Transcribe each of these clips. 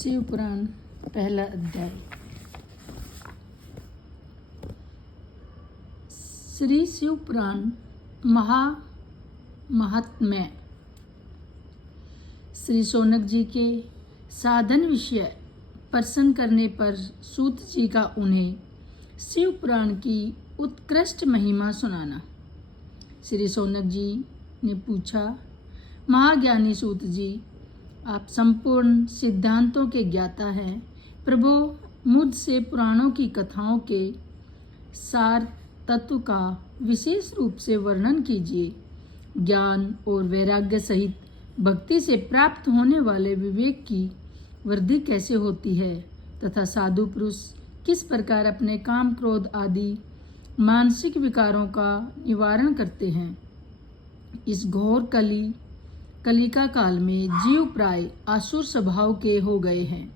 शिव पुराण पहला अध्याय। श्री शिव पुराण महात्म्य। श्री शौनक जी के साधन विषय प्रश्न करने पर सूत जी का उन्हें शिव पुराण की उत्कृष्ट महिमा सुनाना। श्री शौनक जी ने पूछा, महाज्ञानी सूत जी, आप संपूर्ण सिद्धांतों के ज्ञाता हैं। प्रभु, मुझसे पुराणों की कथाओं के सार तत्व का विशेष रूप से वर्णन कीजिए। ज्ञान और वैराग्य सहित भक्ति से प्राप्त होने वाले विवेक की वृद्धि कैसे होती है तथा साधु पुरुष किस प्रकार अपने काम क्रोध आदि मानसिक विकारों का निवारण करते हैं। इस घोर कलिका काल में जीव प्राय आसुर स्वभाव के हो गए हैं।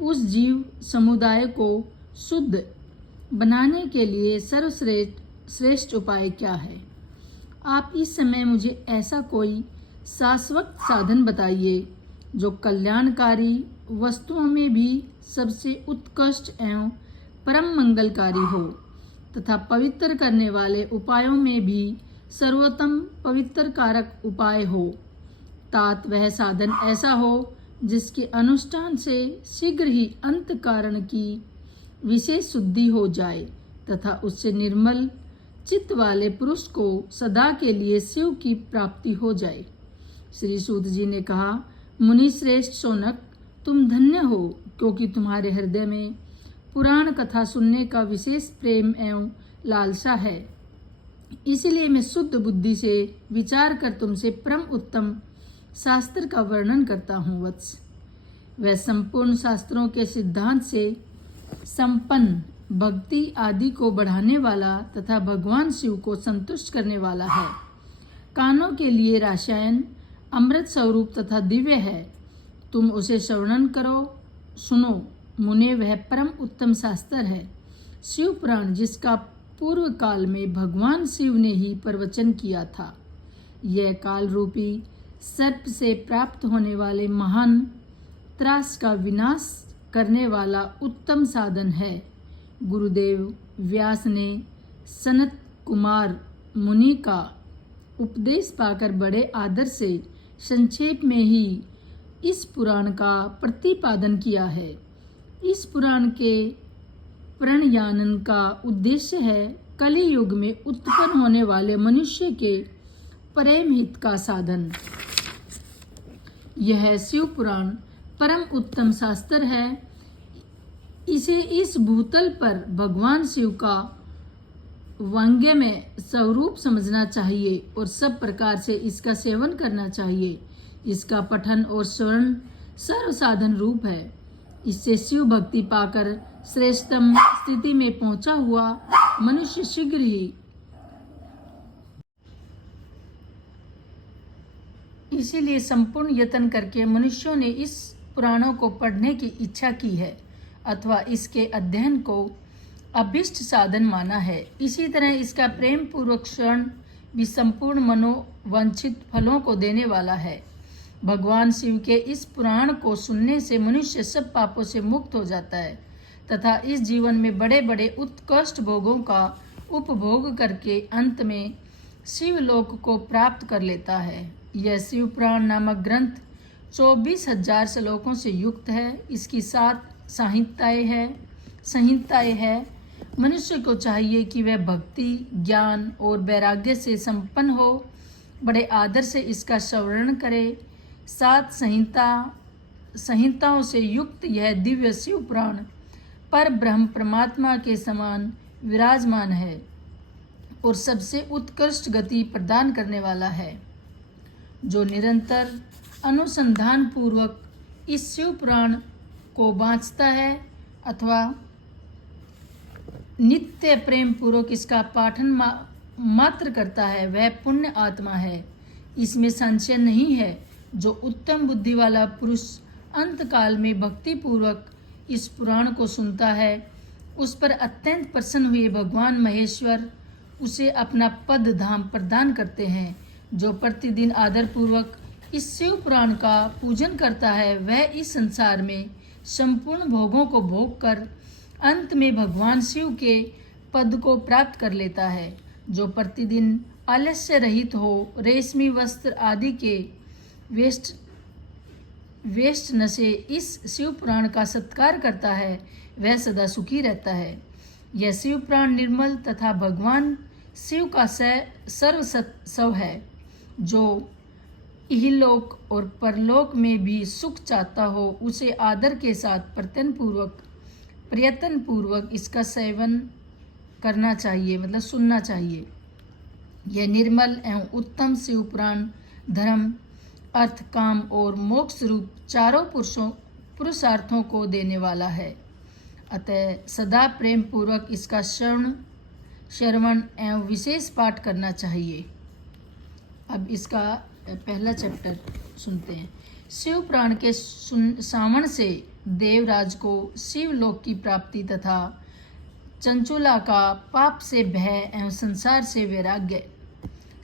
उस जीव समुदाय को शुद्ध बनाने के लिए सर्वश्रेष्ठ उपाय क्या है? आप इस समय मुझे ऐसा कोई शाश्वत साधन बताइए जो कल्याणकारी वस्तुओं में भी सबसे उत्कृष्ट एवं परम मंगलकारी हो तथा पवित्र करने वाले उपायों में भी सर्वोत्तम पवित्र कारक उपाय हो। तात वह साधन ऐसा हो जिसके अनुष्ठान से शीघ्र ही अंतःकरण की विशेष शुद्धि हो जाए तथा उससे निर्मल चित्त वाले पुरुष को सदा के लिए शिव की प्राप्ति हो जाए। श्री सूत जी ने कहा, मुनि श्रेष्ठ शौनक, तुम धन्य हो, क्योंकि तुम्हारे हृदय में पुराण कथा सुनने का विशेष प्रेम एवं लालसा है। इसलिए मैं शुद्ध बुद्धि से विचार कर तुमसे परम उत्तम शास्त्र का वर्णन करता हूँ। वत्स, वह संपूर्ण शास्त्रों के सिद्धांत से संपन्न, भक्ति आदि को बढ़ाने वाला तथा भगवान शिव को संतुष्ट करने वाला है। कानों के लिए रसायन अमृत स्वरूप तथा दिव्य है। तुम उसे श्रवण करो, सुनो मुने, वह परम उत्तम शास्त्र है। शिव पुराण, जिसका पूर्व काल में भगवान शिव ने ही प्रवचन किया था, यह काल रूपी सर्प से प्राप्त होने वाले महान त्रास का विनाश करने वाला उत्तम साधन है। गुरुदेव व्यास ने सनत कुमार मुनि का उपदेश पाकर बड़े आदर से संक्षेप में ही इस पुराण का प्रतिपादन किया है। इस पुराण के प्रणयन का उद्देश्य है कलि युग में उत्पन्न होने वाले मनुष्य के प्रेम हित का साधन। यह शिव पुराण परम उत्तम शास्त्र है। इसे इस भूतल पर भगवान शिव का वांग्य में स्वरूप समझना चाहिए और सब प्रकार से इसका सेवन करना चाहिए। इसका पठन और श्रवण सर्व साधन रूप है। इससे शिव भक्ति पाकर श्रेष्ठतम स्थिति में पहुंचा हुआ मनुष्य शीघ्र ही इसीलिए संपूर्ण यत्न करके मनुष्यों ने इस पुराणों को पढ़ने की इच्छा की है अथवा इसके अध्ययन को अभिष्ट साधन माना है। इसी तरह इसका प्रेम पूर्वक श्रवण भी संपूर्ण मनोवांछित फलों को देने वाला है। भगवान शिव के इस पुराण को सुनने से मनुष्य सब पापों से मुक्त हो जाता है तथा इस जीवन में बड़े बड़े उत्कृष्ट भोगों का उपभोग करके अंत में शिवलोक को प्राप्त कर लेता है। यह शिव पुराण नामक ग्रंथ 24,000 श्लोकों से युक्त है। इसकी 7 संहिताएं हैं। मनुष्य को चाहिए कि वह भक्ति, ज्ञान और वैराग्य से संपन्न हो, बड़े आदर से इसका श्रवण करे। 7 संहिताओं से युक्त यह दिव्य शिव पुराण पर ब्रह्म परमात्मा के समान विराजमान है और सबसे उत्कृष्ट गति प्रदान करने वाला है। जो निरंतर अनुसंधान पूर्वक इस शिव पुराण को वांचता है अथवा नित्य प्रेम पूर्वक इसका पाठन मात्र करता है, वह पुण्य आत्मा है। इसमें संशय नहीं है। जो उत्तम बुद्धि वाला पुरुष अंतकाल में भक्ति पूर्वक इस पुराण को सुनता है, उस पर अत्यंत प्रसन्न हुए भगवान महेश्वर उसे अपना पद धाम प्रदान करते हैं। जो प्रतिदिन आदर पूर्वक इस शिव पुराण का पूजन करता है, वह इस संसार में संपूर्ण भोगों को भोग कर अंत में भगवान शिव के पद को प्राप्त कर लेता है। जो प्रतिदिन आलस्य रहित हो, रेशमी वस्त्र आदि के वेस्ट न से इस शिव पुराण का सत्कार करता है, वह सदा सुखी रहता है। यह शिव पुराण निर्मल तथा भगवान शिव का सर्वसत्व है। जो इहलोक और परलोक में भी सुख चाहता हो, उसे आदर के साथ प्रयत्न पूर्वक इसका सेवन करना चाहिए, मतलब सुनना चाहिए। यह निर्मल एवं उत्तम शिव पुराण धर्म, अर्थ, काम और मोक्ष रूप चारों पुरुषार्थों को देने वाला है। अतः सदा प्रेम पूर्वक इसका श्रवण एवं विशेष पाठ करना चाहिए। अब इसका पहला चैप्टर सुनते हैं। शिव पुराण के श्रवण से देवराज को शिवलोक की प्राप्ति तथा चंचुला का पाप से भय एवं संसार से वैराग्य।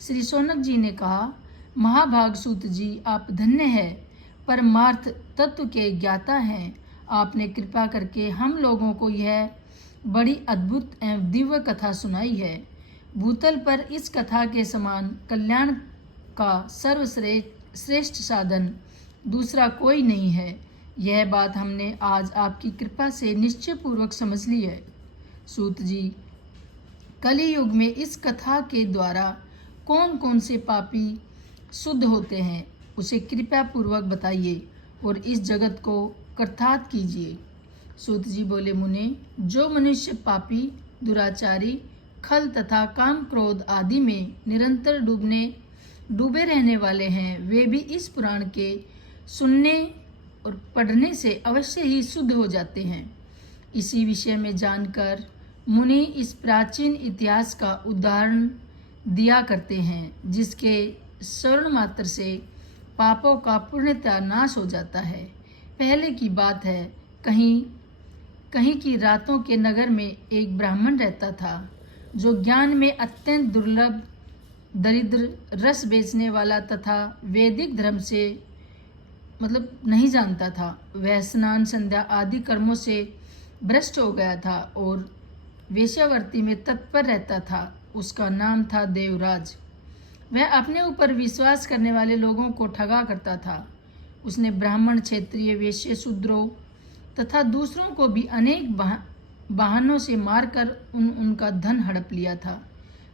श्री शौनक जी ने कहा, महाभाग सूत जी, आप धन्य हैं, परमार्थ तत्व के ज्ञाता हैं। आपने कृपा करके हम लोगों को यह बड़ी अद्भुत एवं दिव्य कथा सुनाई है। भूतल पर इस कथा के समान कल्याण का सर्वश्रेष्ठ साधन दूसरा कोई नहीं है। यह बात हमने आज आपकी कृपा से निश्चय पूर्वक समझ ली है। सूत जी, कली युग में इस कथा के द्वारा कौन कौन से पापी शुद्ध होते हैं, उसे कृपा पूर्वक बताइए और इस जगत को कृतार्थ कीजिए। सूत जी बोले, मुने, जो मनुष्य पापी, दुराचारी, खल तथा काम क्रोध आदि में निरंतर डूबे रहने वाले हैं, वे भी इस पुराण के सुनने और पढ़ने से अवश्य ही शुद्ध हो जाते हैं। इसी विषय में जानकर मुनि इस प्राचीन इतिहास का उदाहरण दिया करते हैं, जिसके श्रवण मात्र से पापों का पूर्णतः नाश हो जाता है। पहले की बात है, कहीं की रातों के नगर में एक ब्राह्मण रहता था, जो ज्ञान में अत्यंत दुर्लभ, दरिद्र, रस बेचने वाला तथा वैदिक धर्म से नहीं जानता था। वह स्नान, संध्या आदि कर्मों से भ्रष्ट हो गया था और वेश्यावृत्ति में तत्पर रहता था। उसका नाम था देवराज। वह अपने ऊपर विश्वास करने वाले लोगों को ठगा करता था। उसने ब्राह्मण, क्षत्रिय, वैश्य, शूद्रों तथा दूसरों को भी अनेक बहानों से मारकर उनका धन हड़प लिया था,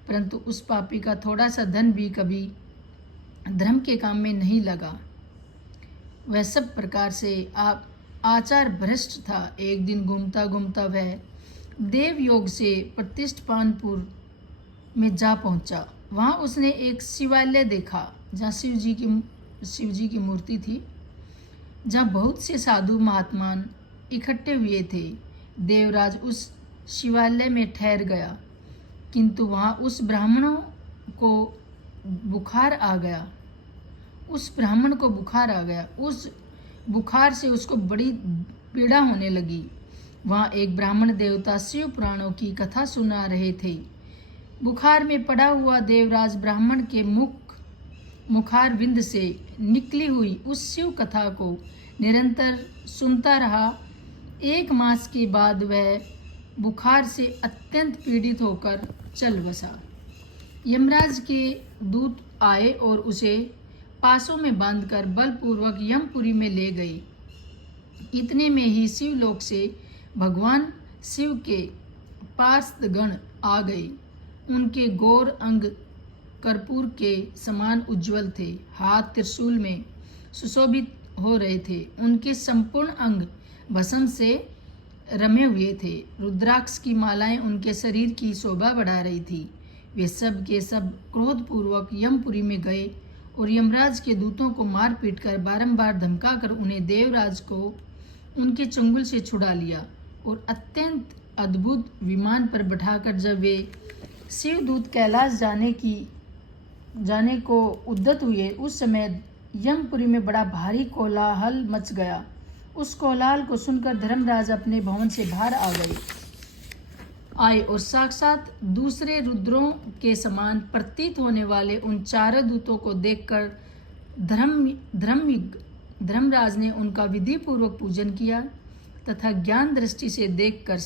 परंतु उस पापी का थोड़ा सा धन भी कभी धर्म के काम में नहीं लगा। वह सब प्रकार से आचार भ्रष्ट था। एक दिन घूमता घूमता वह देवयोग से प्रतिष्ठानपुर में जा पहुंचा। वहां उसने एक शिवालय देखा, जहाँ शिव जी की मूर्ति थी, जहाँ बहुत से साधु महात्मान इकट्ठे हुए थे। देवराज उस शिवालय में ठहर गया, किंतु वहाँ उस ब्राह्मण को बुखार आ गया। उस बुखार से उसको बड़ी पीड़ा होने लगी। वहाँ एक ब्राह्मण देवता शिव पुराणों की कथा सुना रहे थे। बुखार में पड़ा हुआ देवराज ब्राह्मण के मुखार विंद से निकली हुई उस शिव कथा को निरंतर सुनता रहा। 1 मास के बाद वह बुखार से अत्यंत पीड़ित होकर चल बसा। यमराज के दूत आए और उसे पासों में बांधकर बलपूर्वक यमपुरी में ले गए। इतने में ही शिवलोक से भगवान शिव के पार्षदगण आ गए। उनके गौर अंग कर्पूर के समान उज्जवल थे, हाथ त्रिशूल में सुशोभित हो रहे थे। उनके संपूर्ण अंग भस्म से रमे हुए थे। रुद्राक्ष की मालाएं उनके शरीर की शोभा बढ़ा रही थी। वे सब के सब क्रोधपूर्वक यमपुरी में गए और यमराज के दूतों को मार पीट कर बारंबार धमकाकर उन्हें देवराज को उनके चंगुल से छुड़ा लिया और अत्यंत अद्भुत विमान पर बैठाकर जब वे शिवदूत कैलाश जाने को उद्यत हुए, उस समय यमपुरी में बड़ा भारी कोलाहल मच गया। उस कोलाहल को सुनकर धर्मराज अपने भवन से बाहर आए और साक्षात दूसरे रुद्रों के समान प्रतीत होने वाले उन चारों दूतों को देखकर धर्मराज ने उनका विधि पूर्वक पूजन किया। तथा ज्ञान दृष्टि से देखकर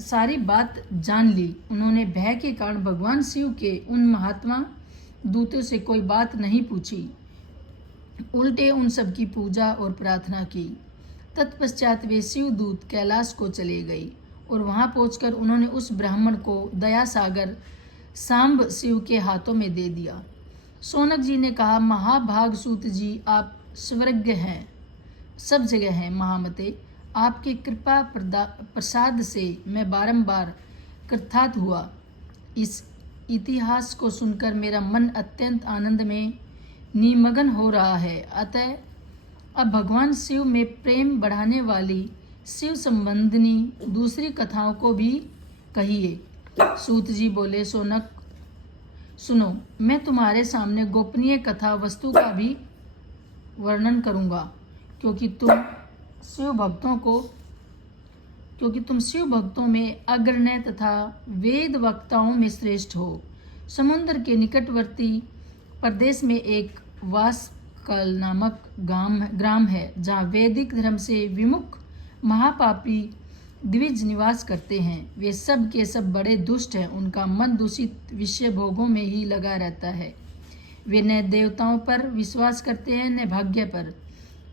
सारी बात जान ली। उन्होंने भय के कारण भगवान शिव के उन महात्मा दूतों से कोई बात नहीं पूछी, उल्टे उन सब की पूजा और प्रार्थना की। तत्पश्चात वे शिवदूत कैलाश को चले गए और वहां पहुंचकर उन्होंने उस ब्राह्मण को दया सागर सांब शिव के हाथों में दे दिया। शौनक जी ने कहा, महाभाग सूत जी, आप सर्वज्ञ हैं, सब जगह हैं महामते। आपके कृपा प्रसाद से मैं बारंबार कृतार्थ हुआ। इस इतिहास को सुनकर मेरा मन अत्यंत आनंद में निमग्न हो रहा है। अतः अब भगवान शिव में प्रेम बढ़ाने वाली शिव संबंधिनी दूसरी कथाओं को भी कहिए। सूत जी बोले, शौनक सुनो, मैं तुम्हारे सामने गोपनीय कथा वस्तु का भी वर्णन करूंगा, क्योंकि तुम शिव भक्तों में अग्रण्य तथा वेद वक्ताओं में श्रेष्ठ हो। समुद्र के निकटवर्ती प्रदेश में एक वासकल नामक ग्राम है, जहाँ वैदिक धर्म से विमुख महापापी द्विज निवास करते हैं। वे सब के सब बड़े दुष्ट हैं। उनका मन दूषित विषय भोगों में ही लगा रहता है। वे न देवताओं पर विश्वास करते हैं न भाग्य पर।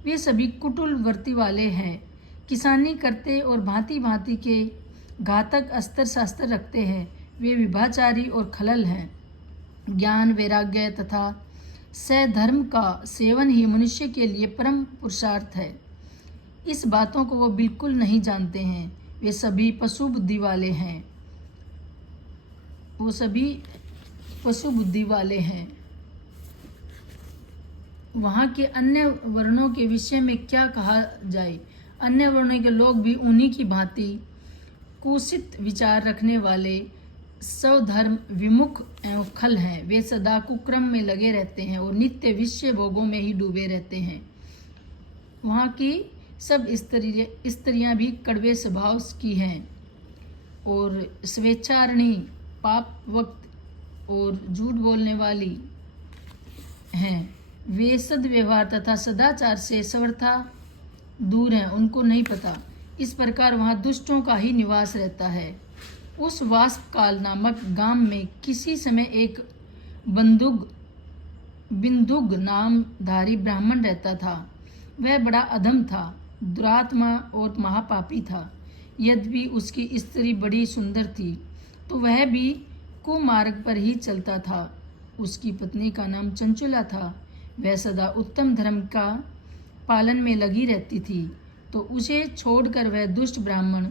वे सभी कुटिल वृत्ति वाले हैं, किसानी करते और भांति भांति के घातक अस्त्र शस्त्र रखते हैं। वे विभाचारी और खलल हैं। ज्ञान, वैराग्य तथा सधर्म का सेवन ही मनुष्य के लिए परम पुरुषार्थ है। इस बातों को वो बिल्कुल नहीं जानते हैं। वे सभी पशु बुद्धि वाले हैं। वहाँ के अन्य वर्णों के विषय में क्या कहा जाए। अन्य वर्णों के लोग भी उन्हीं की भांति कुत्सित विचार रखने वाले स्वधर्म विमुख एवं खल हैं। वे सदा कुक्रम में लगे रहते हैं और नित्य विषय भोगों में ही डूबे रहते हैं। वहाँ की सब स्त्रियां भी कड़वे स्वभाव की हैं और स्वेच्छारणी, पाप वक्त और झूठ बोलने वाली हैं। वे सद्व्यवहार तथा सदाचार से सर्वथा दूर हैं, उनको नहीं पता। इस प्रकार वहाँ दुष्टों का ही निवास रहता है। उस वासकाल नामक गांव में किसी समय एक बिंदुग नामधारी ब्राह्मण रहता था। वह बड़ा अधम था, दुरात्मा और महापापी था। यद्यपि उसकी स्त्री बड़ी सुंदर थी, तो वह भी कुमार्ग पर ही चलता था। उसकी पत्नी का नाम चंचुला था। वह सदा उत्तम धर्म का पालन में लगी रहती थी, तो उसे छोड़कर वह दुष्ट ब्राह्मण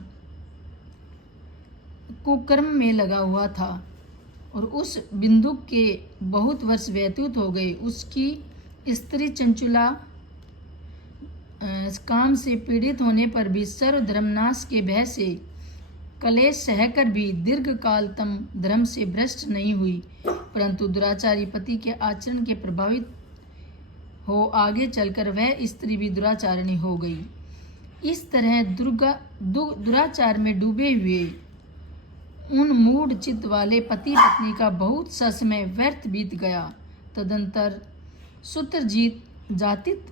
कुकर्म में लगा हुआ था। और उस बिंदुक के बहुत वर्ष व्यतीत हो गए। उसकी स्त्री चंचुला काम से पीड़ित होने पर भी सर्व धर्मनाश के भय से कलेश सहकर भी दीर्घ काल तम धर्म से भ्रष्ट नहीं हुई, परंतु दुराचारी पति के आचरण के प्रभावित हो आगे चलकर वह स्त्री भी दुराचारिणी हो गई। इस तरह दुराचार में डूबे हुए उन मूढ़ चित्त वाले पति पत्नी का बहुत सा समय व्यर्थ बीत गया। तदंतर सूत्रजीत जातित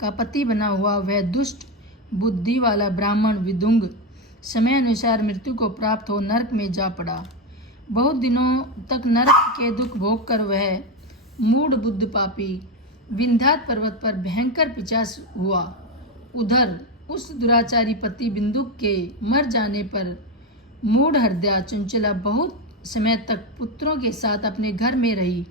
का पति बना हुआ वह दुष्ट बुद्धि वाला ब्राह्मण विदुंग समय अनुसार मृत्यु को प्राप्त हो नरक में जा पड़ा। बहुत दिनों तक नरक के दुख भोग कर वह मूढ़ बुद्ध पापी विंध्यात पर्वत पर भयंकर पिशाच हुआ। उधर उस दुराचारी पति बिंदुक के मर जाने पर मूढ़ हृदया चंचला बहुत समय तक पुत्रों के साथ अपने घर में रही।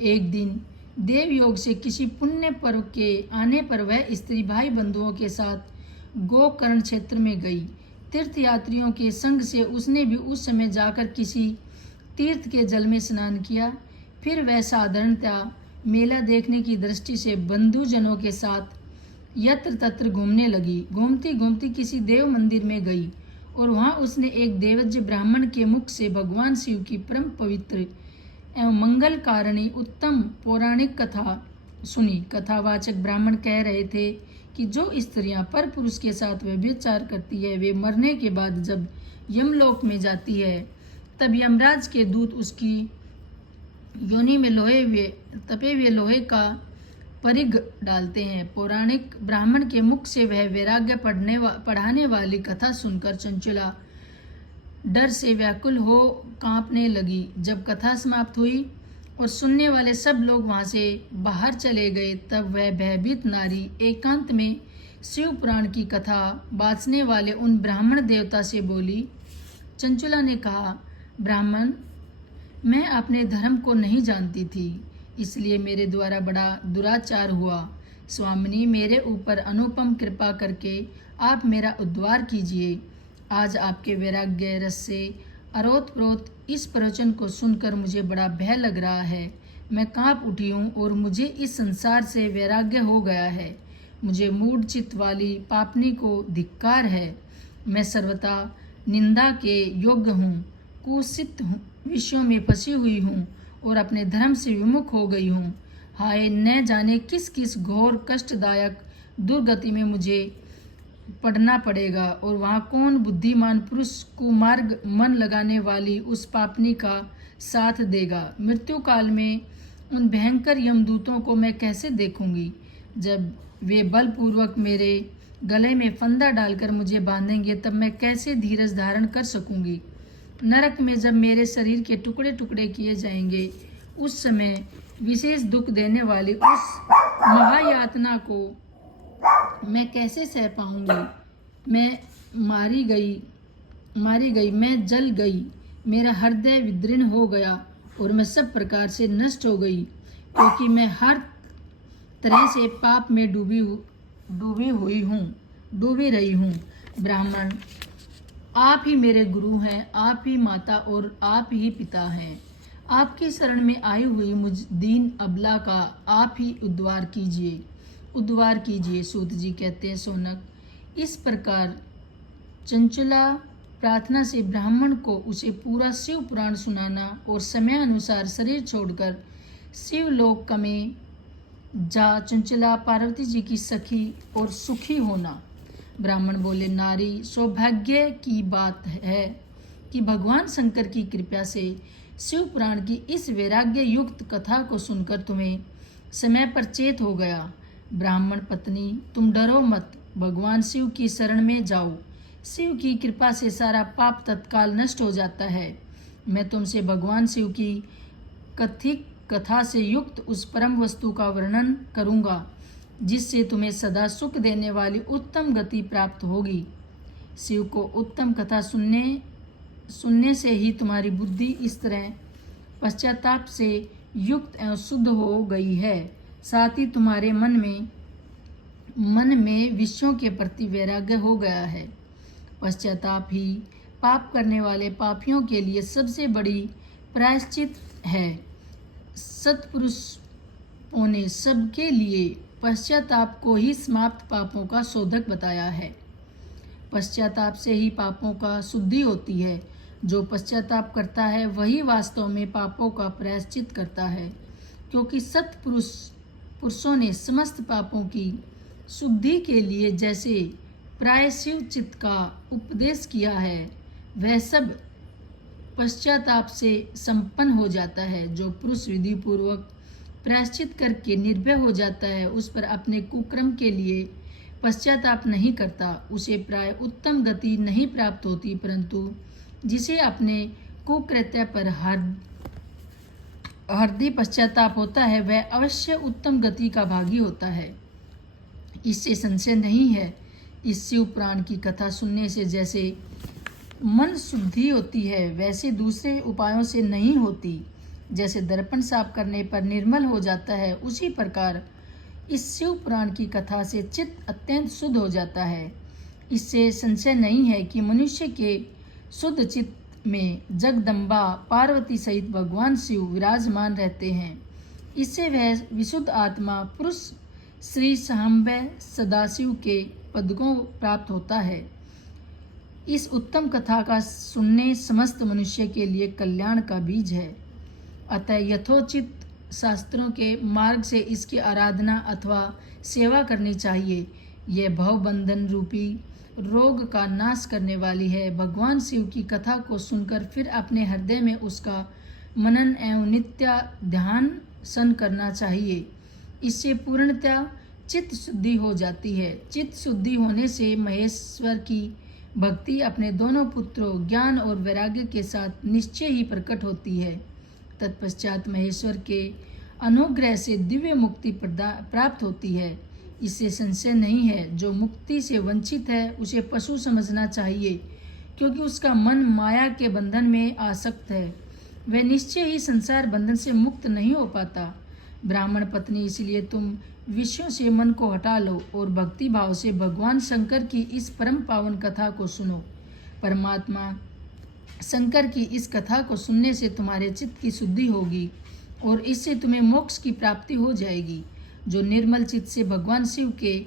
एक दिन देव योग से किसी पुण्य पर्व के आने पर वह स्त्री भाई बंधुओं के साथ गोकर्ण क्षेत्र में गई। तीर्थयात्रियों के संग से उसने भी उस समय जाकर किसी तीर्थ के जल में स्नान किया। फिर वह साधारणतः मेला देखने की दृष्टि से बंधुजनों के साथ यत्र तत्र घूमने लगी। घूमती घूमती किसी देव मंदिर में गई और वहां उसने एक देवज्ञ ब्राह्मण के मुख से भगवान शिव की परम पवित्र एवं मंगल कारिणी उत्तम पौराणिक कथा सुनी। कथावाचक ब्राह्मण कह रहे थे कि जो स्त्रियां पर पुरुष के साथ व्यभिचार करती है, वे मरने के बाद जब यमलोक में जाती है, तब यमराज के दूत उसकी योनि में तपे हुए लोहे का परिघ डालते हैं। पौराणिक ब्राह्मण के मुख से वह वैराग्य पढ़ाने वाली कथा सुनकर चंचला डर से व्याकुल हो कांपने लगी। जब कथा समाप्त हुई और सुनने वाले सब लोग वहां से बाहर चले गए, तब वह भयभीत नारी एकांत में शिव पुराण की कथा बाँचने वाले उन ब्राह्मण देवता से बोली। चंचला ने कहा, ब्राह्मण, मैं अपने धर्म को नहीं जानती थी, इसलिए मेरे द्वारा बड़ा दुराचार हुआ। स्वामिनी, मेरे ऊपर अनुपम कृपा करके आप मेरा उद्धार कीजिए। आज आपके वैराग्य रस से अरोत-प्रोत इस प्रवचन को सुनकर मुझे बड़ा भय लग रहा है। मैं कांप उठी हूँ और मुझे इस संसार से वैराग्य हो गया है। मुझे मूढ़ चित्त वाली पापनी को धिक्कार है। मैं सर्वथा निंदा के योग्य हूँ, कुत्सित विषयों में फंसी हुई हूँ और अपने धर्म से विमुख हो गई हूँ। हाय, न जाने किस किस घोर कष्टदायक दुर्गति में मुझे पड़ना पड़ेगा और वहाँ कौन बुद्धिमान पुरुष कुमार्ग मन लगाने वाली उस पापनी का साथ देगा। मृत्यु काल में उन भयंकर यमदूतों को मैं कैसे देखूंगी, जब वे बलपूर्वक मेरे गले में फंदा डालकर मुझे बांधेंगे, तब मैं कैसे धीरज धारण कर सकूंगी। नरक में जब मेरे शरीर के टुकड़े टुकड़े किए जाएंगे, उस समय विशेष दुख देने वाली उस महायातना को मैं कैसे सह पाऊंगी। मैं मारी गई, मैं जल गई, मेरा हृदय विदीर्ण हो गया और मैं सब प्रकार से नष्ट हो गई, क्योंकि मैं हर तरह से पाप में डूबी रही हूँ। ब्राह्मण, आप ही मेरे गुरु हैं, आप ही माता और आप ही पिता हैं। आपकी शरण में आई हुई मुझ दीन अबला का आप ही उद्धार कीजिए। सूत जी कहते हैं, सोनक, इस प्रकार चंचला प्रार्थना से ब्राह्मण को उसे पूरा शिव पुराण सुनाना और समय अनुसार शरीर छोड़कर शिवलोक में जा चंचला पार्वती जी की सखी और सुखी होना। ब्राह्मण बोले, नारी, सौभाग्य की बात है कि भगवान शंकर की कृपा से शिव पुराण की इस वैराग्य युक्त कथा को सुनकर तुम्हें समय पर चेत हो गया। ब्राह्मण पत्नी, तुम डरो मत, भगवान शिव की शरण में जाओ। शिव की कृपा से सारा पाप तत्काल नष्ट हो जाता है। मैं तुमसे भगवान शिव की कथित कथा से युक्त उस परम वस्तु का वर्णन करूंगा, जिससे तुम्हें सदा सुख देने वाली उत्तम गति प्राप्त होगी। शिव को उत्तम कथा सुनने से ही तुम्हारी बुद्धि इस तरह पश्चाताप से युक्त एवं शुद्ध हो गई है। साथ ही तुम्हारे मन में विषयों के प्रति वैराग्य हो गया है। पश्चाताप ही पाप करने वाले पापियों के लिए सबसे बड़ी प्रायश्चित है। सत्पुरुषों ने सबके लिए पश्चाताप को ही समाप्त पापों का शोधक बताया है। पश्चाताप से ही पापों का शुद्धि होती है। जो पश्चाताप करता है वही वास्तव में पापों का प्रायश्चित करता है, क्योंकि पुरुषों ने समस्त पापों की शुद्धि के लिए जैसे प्रायश्चित का उपदेश किया है, वह सब पश्चाताप से संपन्न हो जाता है। जो पुरुष विधि पूर्वक प्रायश्चित करके निर्भय हो जाता है, उस पर अपने कुकर्म के लिए पश्चाताप नहीं करता, उसे प्राय उत्तम गति नहीं प्राप्त होती, परंतु जिसे अपने कुकृत्य पर हृदय पश्चाताप होता है, वह अवश्य उत्तम गति का भागी होता है। इससे संशय नहीं है। इस शिव पुराण की कथा सुनने से जैसे मन शुद्धि होती है, वैसे दूसरे उपायों से नहीं होती। जैसे दर्पण साफ करने पर निर्मल हो जाता है, उसी प्रकार इस शिव पुराण की कथा से चित्त अत्यंत शुद्ध हो जाता है। इससे संशय नहीं है कि मनुष्य के शुद्ध चित्त में जगदम्बा पार्वती सहित भगवान शिव विराजमान रहते हैं। इससे वह विशुद्ध आत्मा पुरुष श्री साम्ब सदाशिव के पद को प्राप्त होता है। इस उत्तम कथा का सुनने समस्त मनुष्य के लिए कल्याण का बीज है। अतः यथोचित शास्त्रों के मार्ग से इसकी आराधना अथवा सेवा करनी चाहिए। यह भवबंधन रूपी रोग का नाश करने वाली है। भगवान शिव की कथा को सुनकर फिर अपने हृदय में उसका मनन एवं नित्य ध्यान सन करना चाहिए। इससे पूर्णतः चित्त शुद्धि हो जाती है। चित्त शुद्धि होने से महेश्वर की भक्ति अपने दोनों पुत्रों ज्ञान और वैराग्य के साथ निश्चय ही प्रकट होती है। तत्पश्चात महेश्वर के अनुग्रह से दिव्य मुक्ति प्राप्त होती है। इससे संशय नहीं है, जो मुक्ति से वंचित है उसे पशु समझना चाहिए, क्योंकि उसका मन माया के बंधन में आसक्त है। वह निश्चय ही संसार बंधन से मुक्त नहीं हो पाता। ब्राह्मण पत्नी, इसलिए तुम विषयों से मन को हटा लो और भक्ति भाव से भगवान शंकर की इस परम पावन कथा को सुनो। परमात्मा शंकर की इस कथा को सुनने से तुम्हारे चित्त की शुद्धि होगी और इससे तुम्हें मोक्ष की प्राप्ति हो जाएगी। जो निर्मल चित्त से भगवान शिव के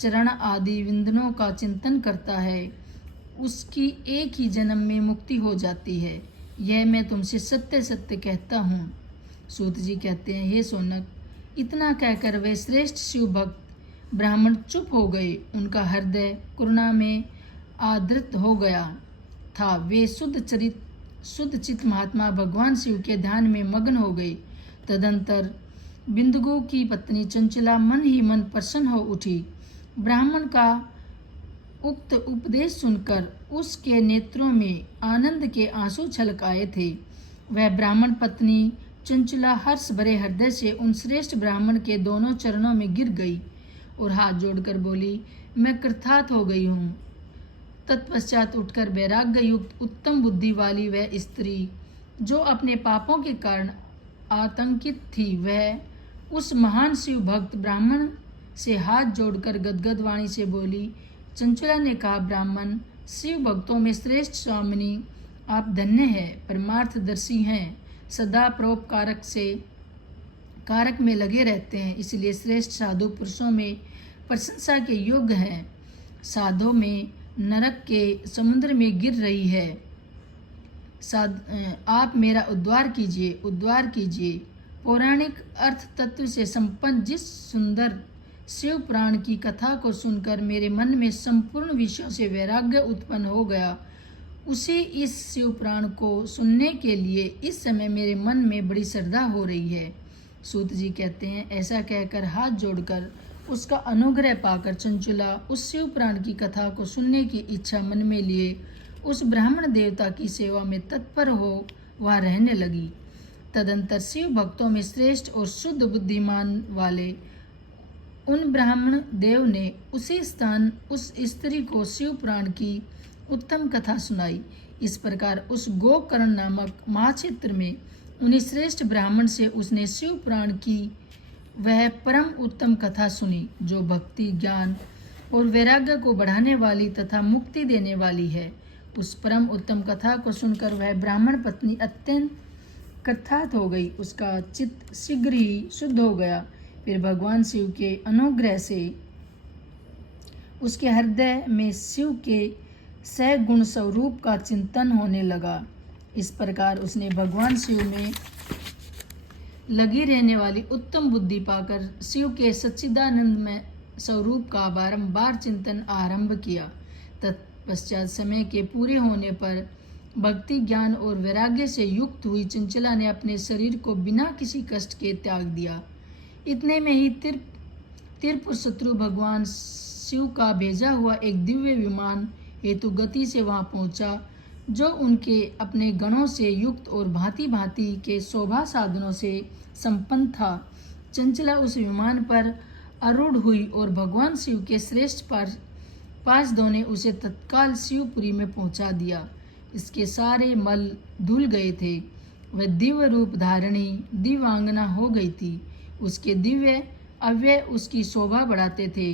चरण आदि विंदनों का चिंतन करता है, उसकी एक ही जन्म में मुक्ति हो जाती है। यह मैं तुमसे सत्य सत्य कहता हूँ। सूत जी कहते हैं, हे सोनक, इतना कहकर वे श्रेष्ठ शिव भक्त ब्राह्मण चुप हो गए। उनका हृदय करुणा में आदृत हो गया था। वे शुद्ध चित्त महात्मा भगवान शिव के ध्यान में मग्न हो गए। तदंतर बिंदुगु की पत्नी चंचला मन ही मन प्रसन्न हो उठी। ब्राह्मण का उक्त उपदेश सुनकर उसके नेत्रों में आनंद के आंसू छलक आए थे। वह ब्राह्मण पत्नी चंचला हर्ष भरे हृदय से उन श्रेष्ठ ब्राह्मण के दोनों चरणों में गिर गई और हाथ जोड़कर बोली, मैं कृतार्थ हो गई हूँ। तत्पश्चात उठकर वैराग्य युक्त उत्तम बुद्धि वाली वह स्त्री, जो अपने पापों के कारण आतंकित थी, वह उस महान शिव भक्त ब्राह्मण से हाथ जोड़कर गदगद वाणी से बोली। चंचला ने कहा, ब्राह्मण, शिव भक्तों में श्रेष्ठ स्वामिनी, आप धन्य हैं, परमार्थदर्शी हैं, सदा परोपकारक से कारक में लगे रहते हैं, इसलिए श्रेष्ठ साधु पुरुषों में प्रशंसा के योग्य हैं। साधु में नरक के समुद्र में गिर रही है। आप मेरा उद्धार कीजिए। पौराणिक अर्थ तत्व से संपन्न जिस सुंदर शिव पुराण की कथा को सुनकर मेरे मन में संपूर्ण विषयों से वैराग्य उत्पन्न हो गया, उसी इस शिव पुराण को सुनने के लिए इस समय मेरे मन में बड़ी श्रद्धा हो रही है। सूत जी कहते हैं, ऐसा कहकर हाथ जोड़कर उसका अनुग्रह पाकर चंचला उस शिव पुराण की कथा को सुनने की इच्छा मन में लिए उस ब्राह्मण देवता की सेवा में तत्पर हो वहाँ रहने लगी। तदंतर शिव भक्तों में श्रेष्ठ और शुद्ध बुद्धिमान वाले उन ब्राह्मण देव ने उसी स्थान उस स्त्री को शिव पुराण की उत्तम कथा सुनाई। इस प्रकार उस गोकर्ण नामक महाक्षेत्र में उन्हीं श्रेष्ठ ब्राह्मण से उसने शिव पुराण की वह परम उत्तम कथा सुनी, जो भक्ति, ज्ञान और वैराग्य को बढ़ाने वाली तथा मुक्ति देने वाली है। उस परम उत्तम कथा को सुनकर वह ब्राह्मण पत्नी अत्यंत कृतार्थ हो गई। उसका चित्त शीघ्र ही शुद्ध हो गया। फिर भगवान शिव के अनुग्रह से उसके हृदय में शिव के सगुण स्वरूप का चिंतन होने लगा। इस प्रकार उसने भगवान शिव में लगी रहने वाली उत्तम बुद्धि पाकर शिव के सच्चिदानंदमय स्वरूप का बारंबार चिंतन आरंभ किया। तत्पश्चात समय के पूरे होने पर भक्ति, ज्ञान और वैराग्य से युक्त हुई चंचला ने अपने शरीर को बिना किसी कष्ट के त्याग दिया। इतने में ही त्रिपुर शत्रु भगवान शिव का भेजा हुआ एक दिव्य विमान हेतु गति से वहां पहुंचा, जो उनके अपने गणों से युक्त और भांति भांति के शोभा साधनों से संपन्न था। चंचला उस विमान पर आरूढ़ हुई और भगवान शिव के श्रेष्ठ पार्षदों ने उसे तत्काल शिवपुरी में पहुंचा दिया। इसके सारे मल धुल गए थे। वह दिव्य रूप धारणी दिव्यांगना हो गई थी। उसके दिव्य अव्यय उसकी शोभा बढ़ाते थे।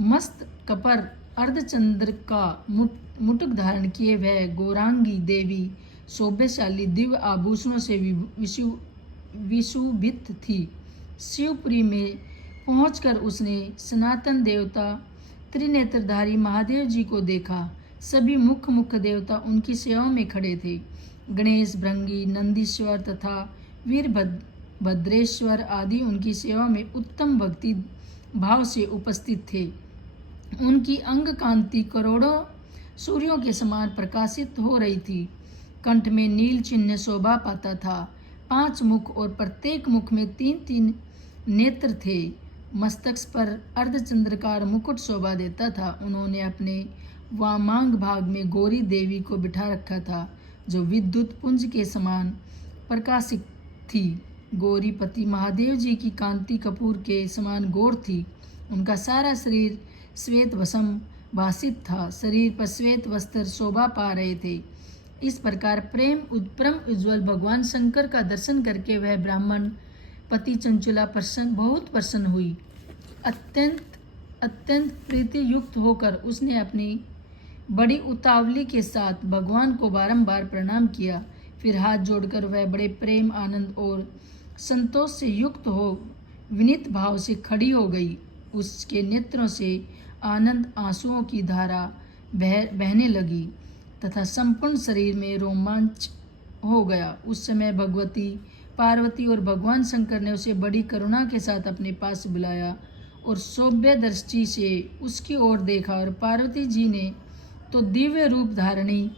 मस्त कपर अर्धचंद्र का मुटुक धारण किए वह गौरांगी देवी शोभ्यशाली दिव्य आभूषणों से विशोभित थी। शिवपुरी में पहुंचकर उसने सनातन देवता त्रिनेत्रधारी महादेव जी को देखा। सभी मुख्य देवता उनकी सेवा में खड़े थे। गणेश, भृंगी, नंदीश्वर तथा वीरभद्रेश्वर आदि उनकी सेवा में उत्तम भक्ति भाव से उपस्थित थे। उनकी अंग कांति करोड़ों सूर्यों के समान प्रकाशित हो रही थी। कंठ में नील चिन्ह शोभा पाता था। 5 मुख और प्रत्येक मुख में 3-3 नेत्र थे, मस्तक पर अर्धचंद्रकार मुकुट शोभा देता था। उन्होंने अपने वामांग भाग में गौरी देवी को बिठा रखा था, जो विद्युत पुंज के समान प्रकाशित थी। गौरी पति महादेव जी की कांति कपूर के समान गौर थी। उनका सारा शरीर श्वेत भस्म भासित था, शरीर पर श्वेत वस्त्र शोभा पा रहे थे। इस प्रकार परम उज्ज्वल भगवान शंकर का दर्शन करके वह ब्राह्मण पति चंचुला बहुत प्रसन्न हुई। अत्यंत प्रीति युक्त होकर उसने अपनी बड़ी उतावली के साथ भगवान को बारंबार प्रणाम किया। फिर हाथ जोड़कर वह बड़े प्रेम, आनंद और संतोष से युक्त हो विनीत भाव से खड़ी हो गई। उसके नेत्रों से आनंद आंसुओं की धारा बहने लगी तथा संपूर्ण शरीर में रोमांच हो गया। उस समय भगवती पार्वती और भगवान शंकर ने उसे बड़ी करुणा के साथ अपने पास बुलाया और सौम्य दृष्टि से उसकी ओर देखा, और पार्वती जी ने तो दिव्य रूप धारणी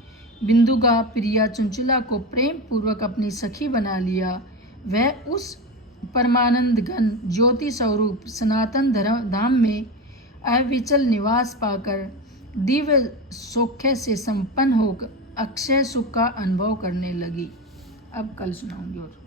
बिंदुगा प्रिया चंचुला को प्रेम पूर्वक अपनी सखी बना लिया। वह उस परमानंद घन ज्योति स्वरूप सनातन धाम में अविचल निवास पाकर दिव्य सौख्य से संपन्न होकर अक्षय सुख का अनुभव करने लगी। अब कल सुनाऊंगी और